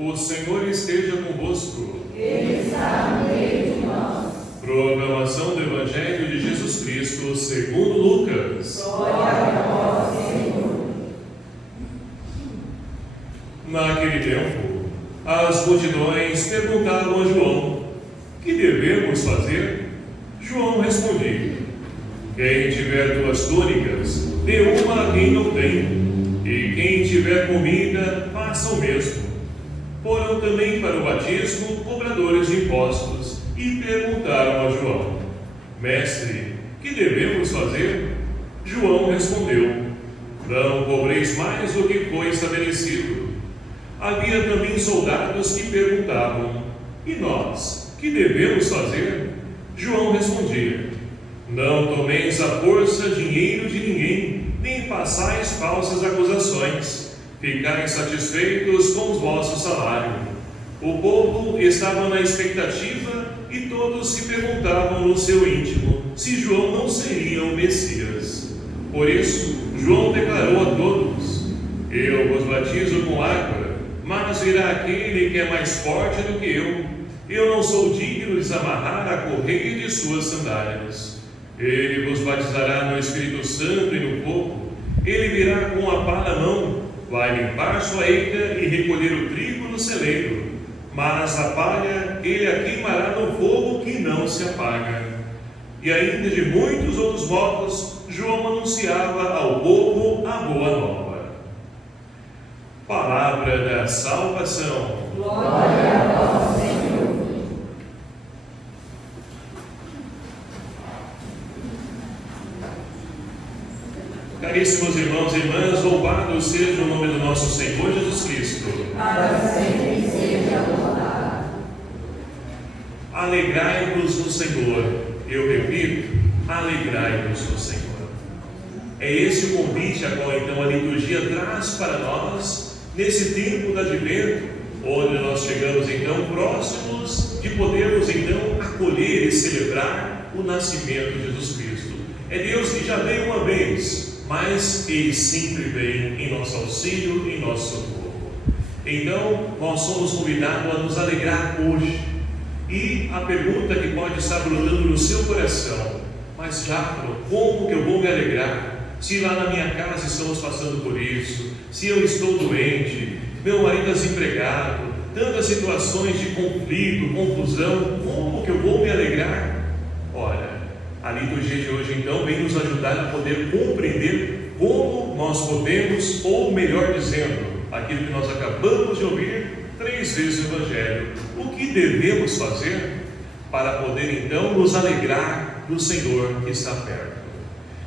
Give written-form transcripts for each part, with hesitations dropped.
O Senhor esteja convosco. Ele está no meio de nós. Proclamação do Evangelho de Jesus Cristo segundo Lucas. Glória a vós, Senhor. Naquele tempo, as multidões perguntaram a João: que devemos fazer? João respondia: quem tiver 2 túnicas, dê uma a quem não tem, e quem tiver comida, faça o mesmo. Foram também para o batismo cobradores de impostos e perguntaram a João: mestre, que devemos fazer? João respondeu: não cobreis mais do que foi estabelecido. Havia também soldados que perguntavam: e nós, que devemos fazer? João respondia: não tomeis à força dinheiro de ninguém, nem façais falsas acusações. Ficai satisfeitos com o vosso salário. O povo estava na expectativa e todos se perguntavam no seu íntimo se João não seria o Messias. Por isso, João declarou a todos: eu vos batizo com água, mas virá aquele que é mais forte do que eu. Eu não sou digno de desamarrar a correia de suas sandálias. Ele vos batizará no Espírito Santo e no fogo. Ele virá com a pá na mão, vai limpar sua eira e recolher o trigo no celeiro, mas a palha ele a queimará no fogo que não se apaga. E ainda de muitos outros modos, João anunciava ao povo a boa nova. Palavra da salvação. Glória a vós, Senhor. Caríssimos irmãos e irmãs, louvado seja o nome do nosso Senhor Jesus Cristo. Para sempre seja louvado. Alegrai-vos no Senhor. Eu repito, alegrai-vos no Senhor. É esse o convite a qual então a liturgia traz para nós, nesse tempo do Advento, onde nós chegamos então próximos de podermos então acolher e celebrar o nascimento de Jesus Cristo. É Deus que já veio uma vez, mas Ele sempre vem em nosso auxílio, em nosso socorro. Então, nós somos convidados a nos alegrar hoje. E a pergunta que pode estar brotando no seu coração: mas Diácono, como que eu vou me alegrar? Se lá na minha casa estamos passando por isso, se eu estou doente, meu marido é desempregado, tantas situações de conflito, confusão, como que eu vou me alegrar? Ora, a liturgia de hoje então vem nos ajudar a poder compreender como nós podemos, ou melhor dizendo, aquilo que nós acabamos de ouvir 3 vezes no Evangelho, o que devemos fazer para poder então nos alegrar no Senhor que está perto.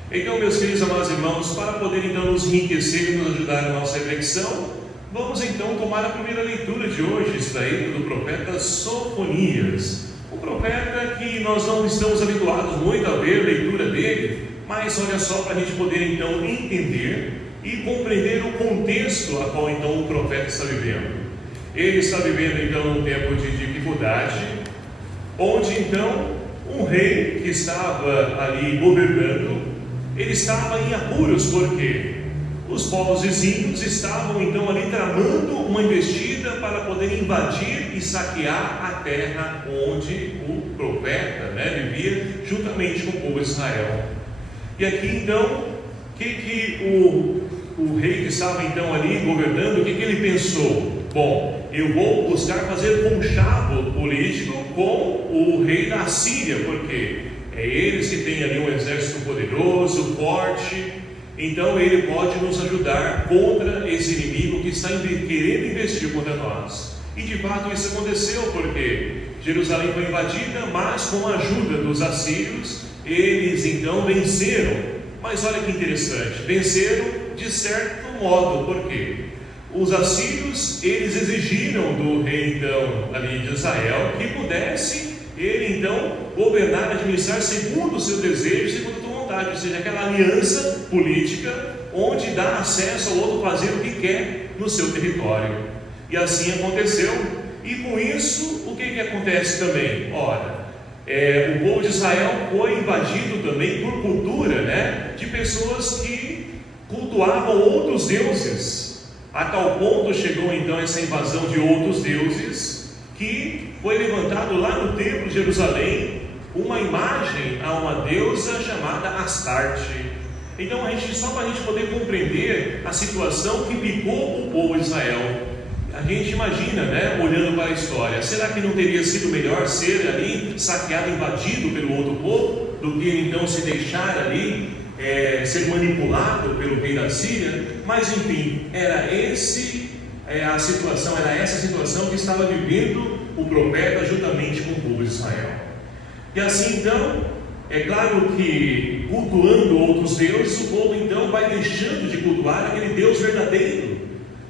Então, meus queridos amados irmãos, para poder então nos enriquecer e nos ajudar na nossa reflexão, vamos então tomar a primeira leitura de hoje, extraída do profeta Sofonias. O profeta que nós não estamos habituados muito a ver a leitura dele, mas olha só, para a gente poder então entender e compreender o contexto a qual então o profeta está vivendo. Ele está vivendo então num tempo de dificuldade, onde então um rei que estava ali governando, ele estava em apuros, porque os povos vizinhos estavam então ali tramando uma investida para poder invadir e saquear a terra onde o profeta vivia juntamente com o povo de Israel. E aqui então, o rei que estava então ali governando, o que ele pensou? Bom, eu vou buscar fazer conchavo político com o rei da Síria, porque é eles que têm ali um exército poderoso, forte. Então ele pode nos ajudar contra esse inimigo que está querendo investir contra nós. E de fato isso aconteceu, porque Jerusalém foi invadida, mas com a ajuda dos assírios, eles então venceram. Mas olha que interessante, venceram de certo modo, porque os assírios, eles exigiram do rei então ali de Israel que pudesse ele então governar, administrar segundo o seu desejo, segundo a sua vontade, ou seja, aquela aliança política onde dá acesso ao outro fazer o que quer no seu território. E assim aconteceu. E com isso, o que acontece também? Ora, o povo de Israel foi invadido também por cultura, de pessoas que cultuavam outros deuses. A tal ponto chegou então essa invasão de outros deuses, que foi levantado lá no templo de Jerusalém uma imagem a uma deusa chamada Astarte. Então, só para a gente poder compreender a situação que picou o povo de Israel, a gente imagina, né, olhando para a história, será que não teria sido melhor ser ali saqueado, invadido pelo outro povo, do que então se deixar ali ser manipulado pelo rei da Síria? Mas enfim, era essa situação que estava vivendo o profeta juntamente com o povo de Israel. E assim então, é claro que cultuando outros deuses, o povo então vai deixando de cultuar aquele Deus verdadeiro.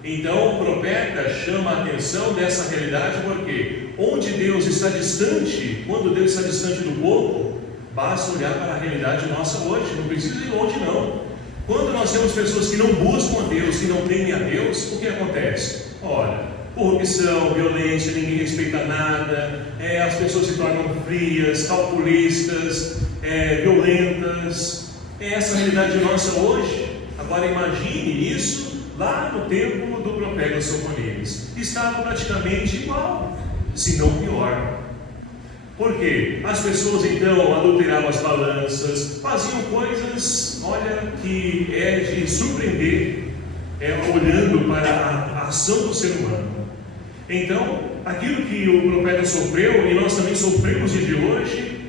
Então o profeta chama a atenção dessa realidade, porque onde Deus está distante, quando Deus está distante do povo, basta olhar para a realidade nossa hoje, não precisa ir longe não. Quando nós temos pessoas que não buscam a Deus, que não temem a Deus, o que acontece? Olha, corrupção, violência, ninguém respeita nada, as pessoas se tornam frias, calculistas, violentas. É essa a realidade nossa hoje. Agora imagine isso lá no tempo do profeta Sofonias. Estava praticamente igual, se não pior. Por quê? As pessoas então adulteravam as balanças, faziam coisas, olha, que é de surpreender, olhando para a ação do ser humano. Então, aquilo que o profeta sofreu, e nós também sofremos de hoje,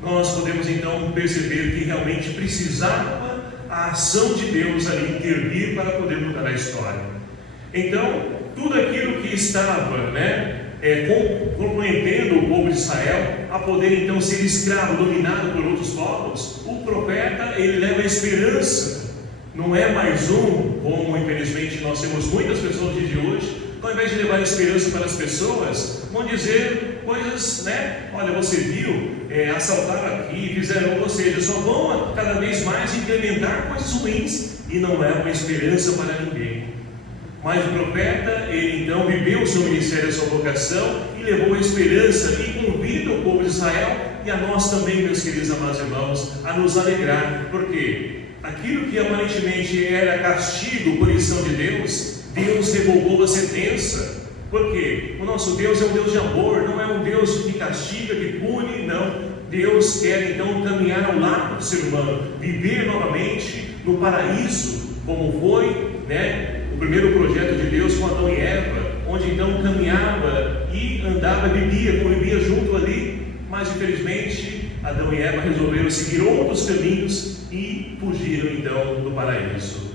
nós podemos então perceber que realmente precisava a ação de Deus ali intervir para poder mudar a história. Então, tudo aquilo que estava, comprometendo o povo de Israel a poder então ser escravo, dominado por outros povos, o profeta, ele leva a esperança. Não é mais como infelizmente nós temos muitas pessoas no dia de hoje, ao invés de levar esperança para as pessoas, vão dizer coisas, olha, você viu, assaltaram aqui, fizeram, ou seja, só vão cada vez mais implementar coisas ruins e não levam esperança para ninguém. Mas o profeta, ele então viveu o seu ministério, a sua vocação, e levou a esperança e convida o povo de Israel, e a nós também, meus queridos amados irmãos, a nos alegrar, porque aquilo que aparentemente era castigo, punição de Deus, Deus revogou a sentença. Porque o nosso Deus é um Deus de amor, não é um Deus que castiga, que pune, não. Deus quer então caminhar ao lado do ser humano, viver novamente no paraíso, como foi, o primeiro projeto de Deus com Adão e Eva, onde então caminhava e andava, convivia junto ali. Mas infelizmente Adão e Eva resolveram seguir outros caminhos e fugiram então do paraíso.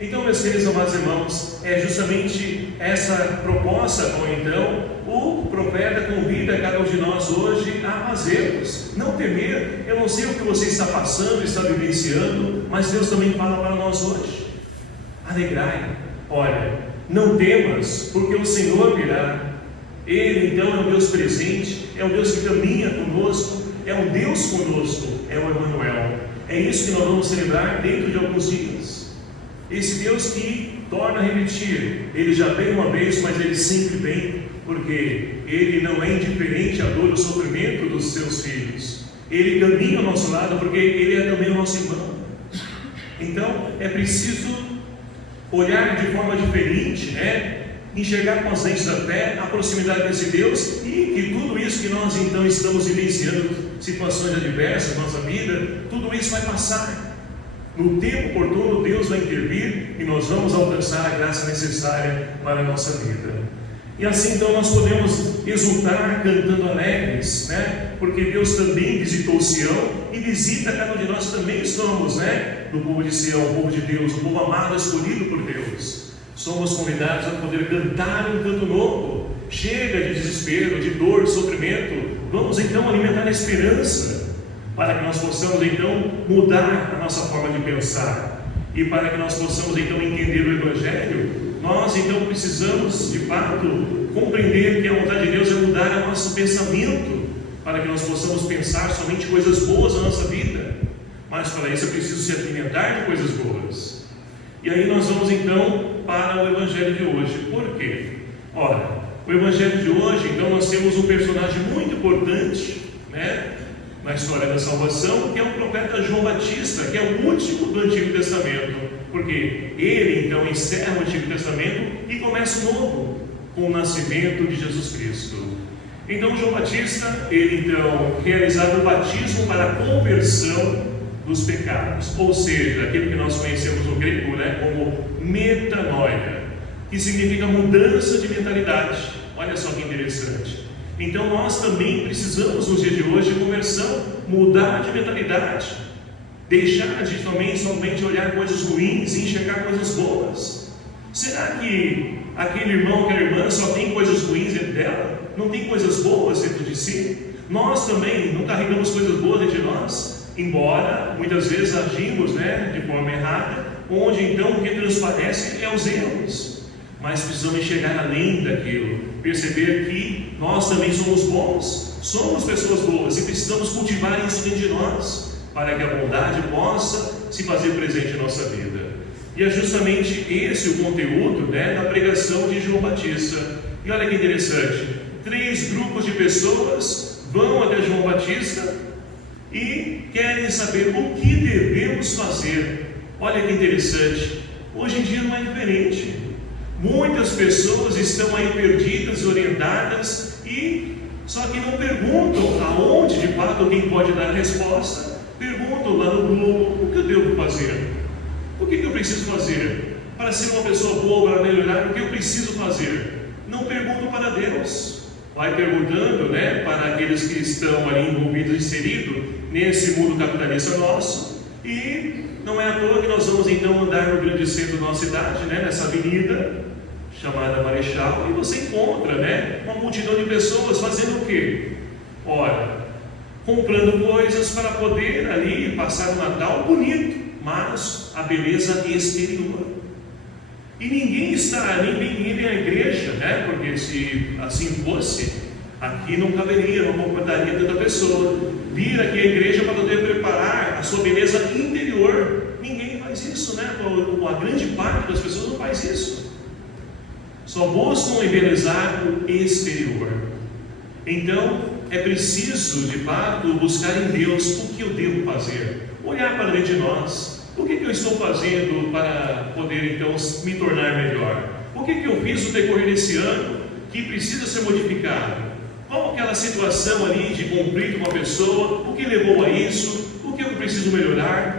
Então, meus queridos amados irmãos, é justamente essa proposta com então o profeta convida cada um de nós hoje a fazermos. Não temer. Eu não sei o que você está passando, está vivenciando, mas Deus também fala para nós hoje. Alegrai. Olha, não temas, porque o Senhor virá. Ele então é um Deus presente, é um Deus que caminha conosco, é um Deus conosco, é o Emanuel. É isso que nós vamos celebrar dentro de alguns dias. Esse Deus que torna a repetir, Ele já veio uma vez, mas Ele sempre vem, porque Ele não é indiferente à dor e ao sofrimento dos seus filhos. Ele caminha ao nosso lado, porque Ele é também o nosso irmão. Então, é preciso olhar de forma diferente, enxergar com as lentes da fé a proximidade desse Deus, e que tudo isso que nós então estamos vivenciando, situações adversas na nossa vida, tudo isso vai passar. No tempo oportuno, Deus vai intervir e nós vamos alcançar a graça necessária para a nossa vida. E assim então nós podemos exultar cantando alegres, porque Deus também visitou Sião e visita cada um de nós, também somos, do povo de Sião, o povo de Deus, o povo amado, escolhido por Deus. Somos convidados a poder cantar um canto novo. Chega de desespero, de dor, de sofrimento. Vamos então alimentar a esperança, para que nós possamos então mudar a nossa forma de pensar, e para que nós possamos então entender o Evangelho. Nós então precisamos de fato compreender que a vontade de Deus é mudar o nosso pensamento, para que nós possamos pensar somente coisas boas na nossa vida. Mas para isso é preciso se alimentar de coisas boas. E aí nós vamos então para o Evangelho de hoje. Por quê? Ora, o Evangelho de hoje, então nós temos um personagem muito importante, na história da salvação, que é o profeta João Batista, que é o último do Antigo Testamento, porque ele então encerra o Antigo Testamento e começa o Novo, com o nascimento de Jesus Cristo. Então João Batista, ele então realizava o batismo para a conversão dos pecados, ou seja, aquilo que nós conhecemos no grego, como metanoia, que significa mudança de mentalidade. Olha só que interessante. Então nós também precisamos nos dias de hoje de conversão, mudar de mentalidade, deixar de somente olhar coisas ruins e enxergar coisas boas. Será que aquele irmão, aquela irmã só tem coisas ruins dentro dela? Não tem coisas boas dentro de si? Nós também não carregamos coisas boas dentro de nós? Embora muitas vezes agimos de forma errada, onde então o que transparece é os erros. Mas precisamos enxergar além daquilo, perceber que nós também somos bons, somos pessoas boas e precisamos cultivar isso dentro de nós, para que a bondade possa se fazer presente em nossa vida. E é justamente esse o conteúdo da pregação de João Batista. E olha que interessante, 3 grupos de pessoas vão até João Batista e querem saber o que devemos fazer. Olha que interessante, hoje em dia não é diferente. Muitas pessoas estão aí perdidas, orientadas, e só que não perguntam aonde de fato alguém pode dar a resposta. Perguntam lá no Google: o que eu devo fazer? O que eu preciso fazer para ser uma pessoa boa, para melhorar? O que eu preciso fazer? Não perguntam para Deus. Vai perguntando para aqueles que estão ali envolvidos, inseridos nesse mundo capitalista nosso. E não é à toa que nós vamos então andar no grande centro da nossa cidade, nessa avenida chamada Marechal, e você encontra uma multidão de pessoas fazendo o quê? Ora, comprando coisas para poder ali passar o Natal bonito, mas a beleza exterior. E ninguém vem à igreja, porque se assim fosse, aqui não caberia, não comportaria tanta pessoa vir aqui à igreja para poder preparar a sua beleza interior. Ninguém faz isso, a grande parte das pessoas não faz isso. Só buscam embelezar o exterior. Então é preciso de fato buscar em Deus o que eu devo fazer, olhar para dentro de nós. O que eu estou fazendo para poder então me tornar melhor? O que eu fiz no decorrer desse ano que precisa ser modificado? Qual aquela situação ali de conflito com a pessoa? O que levou a isso? O que eu preciso melhorar?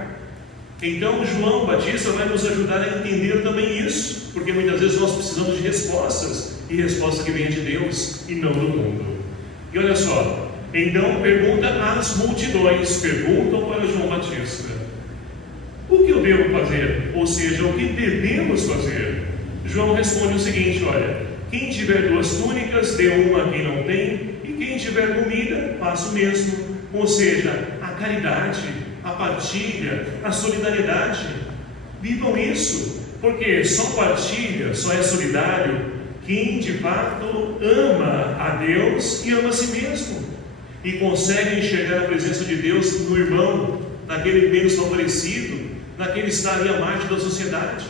Então João Batista vai nos ajudar a entender também isso, porque muitas vezes nós precisamos de respostas, e respostas que vêm de Deus e não do mundo. E olha só, então pergunta às multidões, perguntam para João Batista: o que eu devo fazer? Ou seja, o que devemos fazer? João responde o seguinte: olha, quem tiver 2 túnicas, dê uma a quem não tem, e quem tiver comida, faça o mesmo. Ou seja, a caridade, a partilha, a solidariedade. Vivam isso, porque só partilha, só é solidário quem de fato ama a Deus e ama a si mesmo, e consegue enxergar a presença de Deus no irmão, naquele menos favorecido, naquele que está ali à margem da sociedade.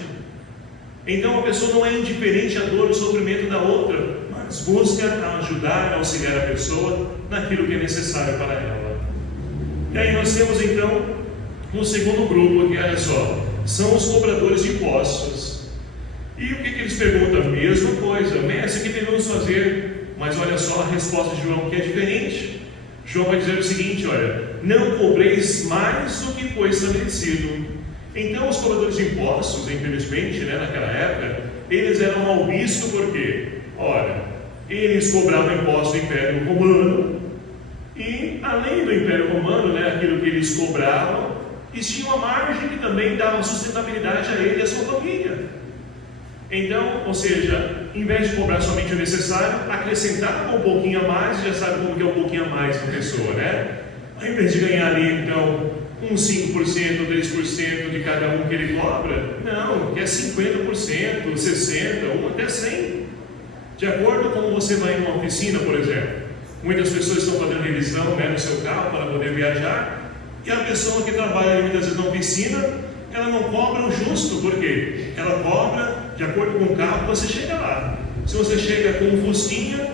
Então a pessoa não é indiferente à dor e ao sofrimento da outra, mas busca ajudar, auxiliar a pessoa naquilo que é necessário para ela. E aí nós temos então um segundo grupo, que olha só, são os cobradores de impostos. E o que eles perguntam? A mesma coisa: mestre, o que devemos fazer? Mas olha só a resposta de João, que é diferente. João vai dizer o seguinte: olha, não cobreis mais do que foi estabelecido. Então os cobradores de impostos, infelizmente, naquela época, eles eram mal vistos porque, ora, eles cobravam imposto do Império Romano, e além do Império Romano, aquilo que eles cobravam, eles tinham uma margem que também dava sustentabilidade a ele e a sua família. Então, ou seja, em vez de cobrar somente o necessário, acrescentava um pouquinho a mais. Já sabe como que é um pouquinho a mais da pessoa, Ao invés de ganhar ali, então, uns 5%, 3% de cada um que ele cobra, não, quer 50%, 60%, ou até 100%. De acordo com como você vai em uma oficina, por exemplo. Muitas pessoas estão fazendo revisão no seu carro para poder viajar, e a pessoa que trabalha ali, muitas vezes na oficina, ela não cobra o justo, porque ela cobra de acordo com o carro que você chega lá. Se você chega com um Fusquinha,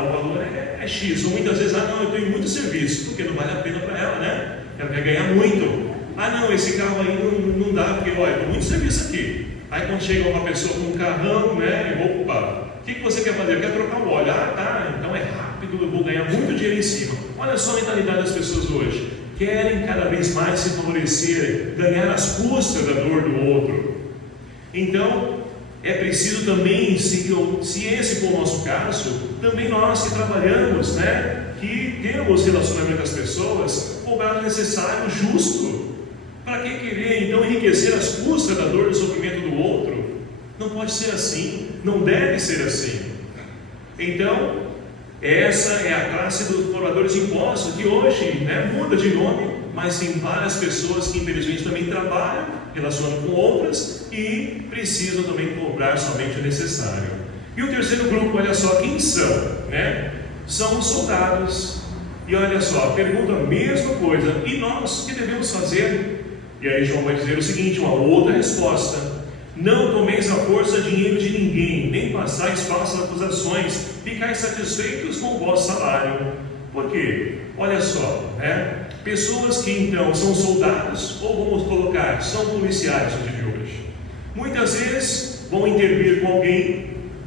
o valor é X, ou muitas vezes, não, eu estou em muito serviço, porque não vale a pena para ela, né? Ela quer ganhar muito. Não, esse carro aí não dá, porque olha, estou muito serviço aqui. Aí quando chega uma pessoa com um carrão, né, eu vou ocupar. O que você quer fazer? Eu quero trocar o óleo. Tá, então é rápido, eu vou ganhar muito dinheiro em cima. Olha só a mentalidade das pessoas hoje. Querem cada vez mais se favorecer, ganhar às custas da dor do outro. Então, é preciso também, se esse for o nosso caso, também nós que trabalhamos, né, que temos relacionamento com as pessoas, cobrar o necessário, justo. Para que querer então enriquecer às custas da dor e do sofrimento do outro? Não pode ser assim, não deve ser assim. Então, essa é a classe dos cobradores de impostos, que hoje, né, muda de nome, mas tem várias pessoas que infelizmente também trabalham, relacionam com outras e precisam também cobrar somente o necessário. E o terceiro grupo, olha só, quem são? Né? São os soldados. E olha só, pergunta a mesma coisa, e nós, o que devemos fazer? E aí João vai dizer o seguinte, uma outra resposta: não tomeis à força dinheiro de ninguém, nem passais falsas acusações, ficais satisfeitos com o vosso salário. Por quê? Olha só, né? Pessoas que então são soldados, ou vamos colocar, são policiais no dia de hoje, muitas vezes vão intervir com alguém,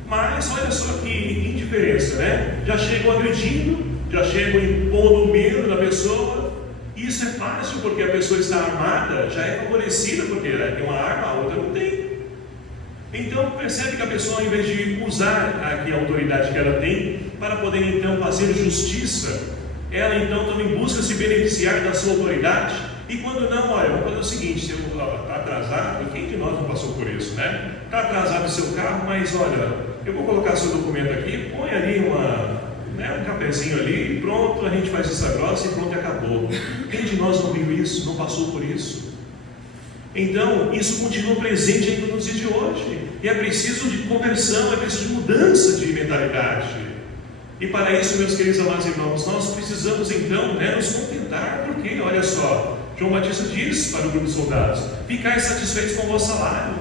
mas olha só que indiferença, né? Já chegam agredindo, já chegam impondo medo na pessoa. Isso é fácil porque a pessoa está armada, já é favorecida porque ela tem uma arma, a outra não tem. Então percebe que a pessoa, ao invés de usar aqui a autoridade que ela tem para poder então fazer justiça, ela então também busca se beneficiar da sua autoridade. E quando não, olha, vamos fazer o seguinte: se eu está atrasado, quem de nós não passou por isso, né? Está atrasado o seu carro, mas olha, eu vou colocar seu documento aqui, põe ali um cafezinho ali, pronto, a gente faz essa grossa e pronto, acabou. Quem de nós não viu isso, não passou por isso? Então, isso continua presente ainda nos dias de hoje, e é preciso de conversão, é preciso de mudança de mentalidade. E para isso, meus queridos amados irmãos, nós precisamos então, né, nos contentar, porque, olha só, João Batista diz para o grupo de soldados: ficai satisfeitos com o vosso salário.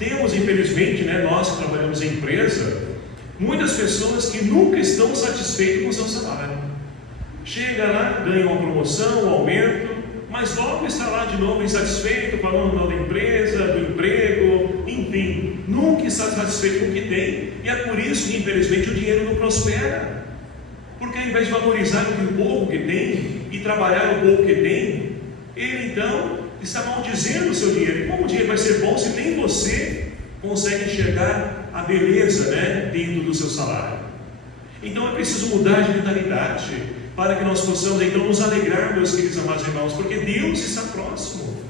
Temos, infelizmente, né, nós que trabalhamos em empresa, muitas pessoas que nunca estão satisfeitas com o seu salário. Chega lá, ganha uma promoção, um aumento, mas logo está lá de novo insatisfeito, falando mal da empresa, do emprego, enfim, nunca está satisfeito com o que tem. E é por isso que, infelizmente, o dinheiro não prospera, porque ao invés de valorizar o pouco que tem e trabalhar o pouco que tem, ele então está maldizendo o seu dinheiro. E como o dinheiro vai ser bom se nem você consegue enxergar a beleza, né, dentro do seu salário? Então é preciso mudar de mentalidade para que nós possamos então nos alegrar, meus queridos amados irmãos, porque Deus está próximo.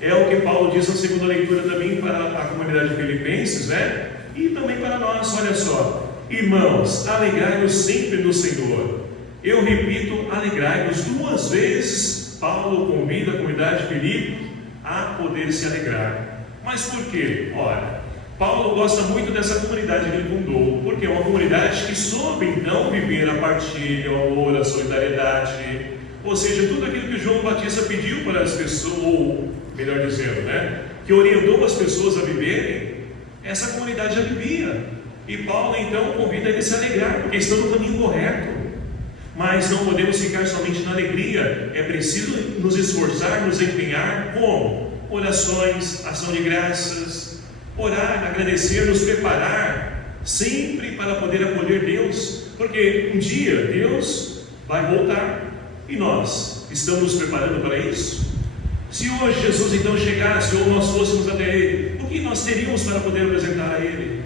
É o que Paulo diz na segunda leitura também para a comunidade de Filipenses, né? E também para nós. Olha só: irmãos, alegrai-vos sempre no Senhor. Eu repito, alegrai-vos. 2 vezes Paulo convida a comunidade de Filipe a poder se alegrar. Mas por quê? Ora, Paulo gosta muito dessa comunidade que ele fundou, porque é uma comunidade que soube então viver a partilha, o amor, a solidariedade, ou seja, tudo aquilo que João Batista pediu para as pessoas, ou melhor dizendo, né, que orientou as pessoas a viverem, essa comunidade já vivia. E Paulo então convida eles a se alegrar, porque estão no caminho correto. Mas não podemos ficar somente na alegria, é preciso nos esforçar, nos empenhar. Como? Orações, ação de graças, orar, agradecer, nos preparar sempre para poder acolher Deus, porque um dia Deus vai voltar e nós estamos nos preparando para isso. Se hoje Jesus então chegasse, ou nós fôssemos até Ele, o que nós teríamos para poder apresentar a Ele?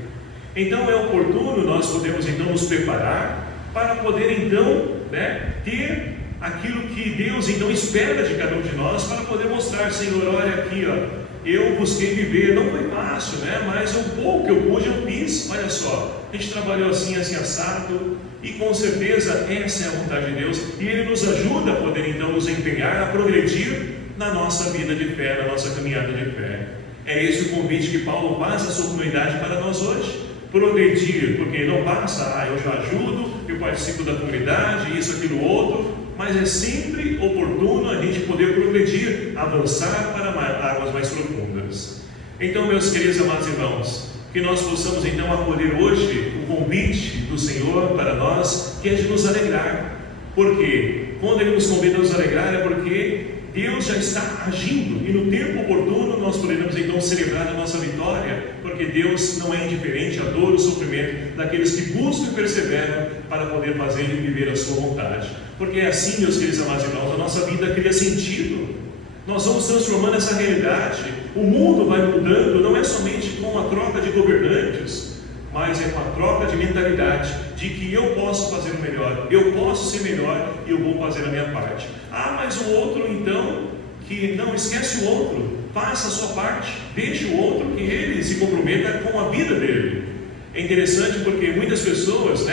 Então é oportuno nós podemos então nos preparar para poder então, né, ter aquilo que Deus então espera de cada um de nós, para poder mostrar: Senhor, olha aqui, ó, eu busquei viver, não foi fácil, né? Mas o pouco que eu pude, eu fiz. Olha só, a gente trabalhou assim assado, e com certeza essa é a vontade de Deus, e Ele nos ajuda a poder então nos empenhar, a progredir na nossa vida de fé, na nossa caminhada de fé. É esse o convite que Paulo faz à sua comunidade para nós hoje: progredir, porque não basta, eu já ajudo, eu participo da comunidade, isso, aquilo, outro, mas é sempre oportuno a gente poder progredir, avançar para águas mais profundas. Então, meus queridos amados irmãos, que nós possamos então acolher hoje o convite do Senhor para nós, que é de nos alegrar. Porque quando Ele nos convida a nos alegrar é porque Deus já está agindo, e no tempo oportuno nós poderemos então celebrar a nossa vitória, porque Deus não é indiferente à dor e ao sofrimento daqueles que buscam e perseveram para poder fazer e viver a sua vontade. Porque é assim, meus queridos amados irmãos, a nossa vida cria sentido. Nós vamos transformando essa realidade. O mundo vai mudando, não é somente com a troca de governantes, mas é com a troca de mentalidade, de que eu posso fazer o melhor, eu posso ser melhor e eu vou fazer a minha parte. Ah, mas o outro então, que não esquece o outro, faça a sua parte, deixe o outro que ele se comprometa com a vida dele. É interessante porque muitas pessoas,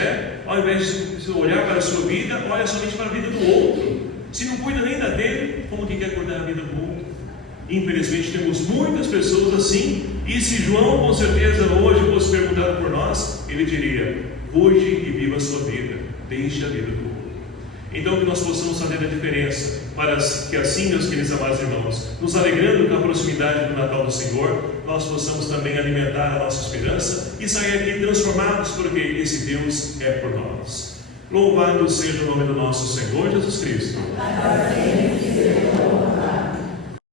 ao invés de olhar para a sua vida, olha somente para a vida do outro. Se não cuida nem da dele, como que quer cuidar da vida do outro? Infelizmente temos muitas pessoas assim, e se João com certeza hoje fosse perguntado por nós, ele diria: cuide e viva a sua vida, deixe a vida do outro. Então que nós possamos fazer a diferença, para que assim, meus queridos amados irmãos, nos alegrando com a proximidade do Natal do Senhor, nós possamos também alimentar a nossa esperança e sair aqui transformados, porque esse Deus é por nós. Louvado seja o nome do nosso Senhor Jesus Cristo. Amém.